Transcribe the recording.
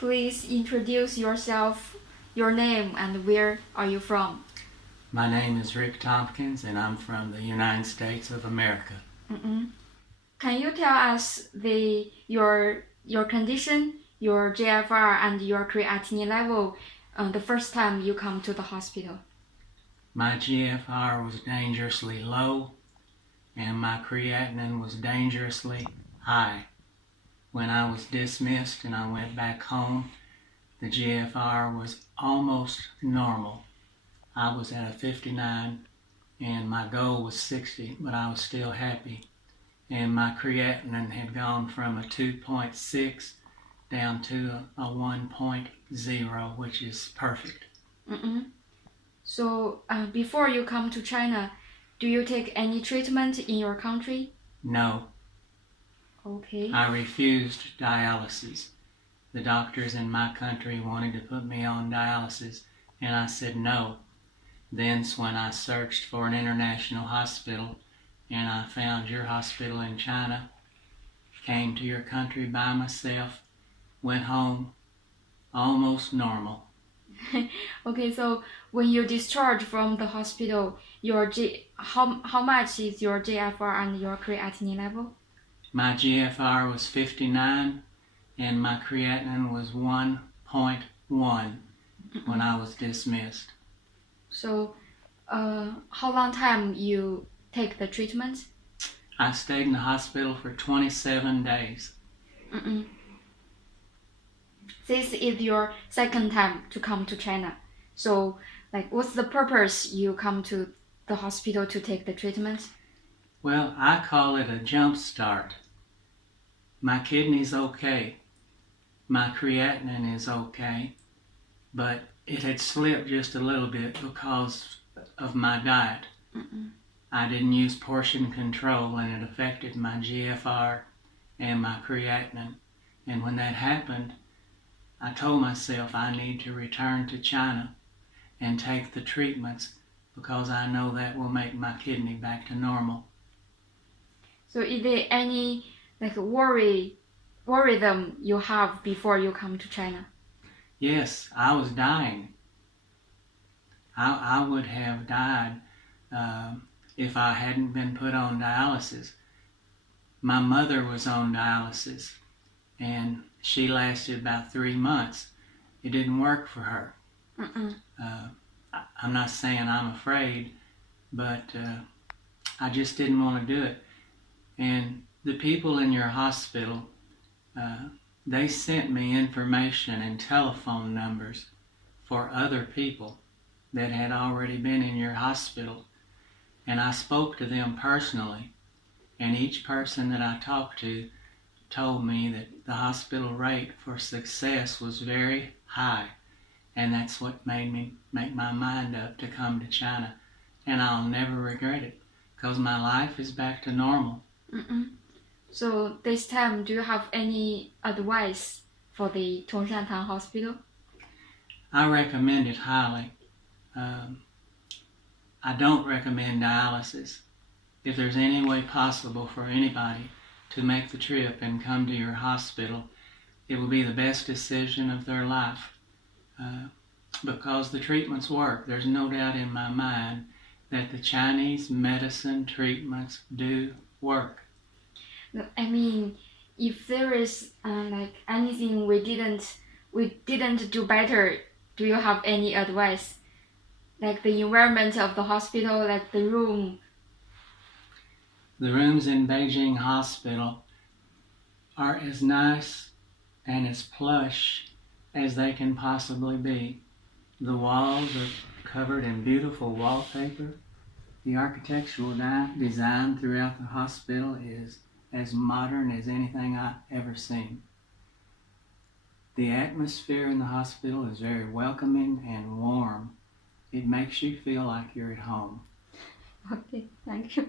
Please introduce yourself, your name, and where are you from? My name is Rick Tompkins, and I'm from the United States of America. Can you tell us your condition, your GFR, and your creatinine level the first time you come to the hospital? My GFR was dangerously low, and my creatinine was dangerously high. When I was dismissed and I went back home, the GFR was almost normal. I was at a 59, and my goal was 60, but I was still happy. And my creatinine had gone from a 2.6 down to a 1.0, which is perfect. So before you come to China, do you take any treatment in your country? No. Okay. I refused dialysis. The doctors in my country wanted to put me on dialysis, and I said no. Then's when I searched for an international hospital, and I found your hospital in China, came to your country by myself, went home, almost normal. Okay, so when you discharge from the hospital, how much is your GFR and your creatinine level? My GFR was 59, and my creatinine was 1.1 when I was dismissed. So, how long time you take the treatment? I stayed in the hospital for 27 days. This is your second time to come to China. So, what's the purpose you come to the hospital to take the treatment? Well, I call it a jump start. My kidney's okay. My creatinine is okay. But it had slipped just a little bit because of my diet. I didn't use portion control, and it affected my GFR and my creatinine. And when that happened, I told myself I need to return to China and take the treatments because I know that will make my kidney back to normal. So is there any worrisome you have before you come to China? Yes, I was dying. I would have died if I hadn't been put on dialysis. My mother was on dialysis, and she lasted about 3 months. It didn't work for her. I'm not saying I'm afraid, but I just didn't want to do it. And the people in your hospital, they sent me information and telephone numbers for other people that had already been in your hospital. And I spoke to them personally. And each person that I talked to told me that the hospital rate for success was very high. And that's what made me make my mind up to come to China. And I'll never regret it because my life is back to normal. So this time, do you have any advice for the Tongshantan Hospital? I recommend it highly. I don't recommend dialysis. If there's any way possible for anybody to make the trip and come to your hospital, it will be the best decision of their life because the treatments work. There's no doubt in my mind that the Chinese medicine treatments do work. I mean, if there is anything we didn't do better, do you have any advice? Like the environment of the hospital, like the room. The rooms in Beijing Hospital are as nice and as plush as they can possibly be. The walls are covered in beautiful wallpaper. The architectural design throughout the hospital is as modern as anything I've ever seen. The atmosphere in the hospital is very welcoming and warm. It makes you feel like you're at home. Okay, thank you.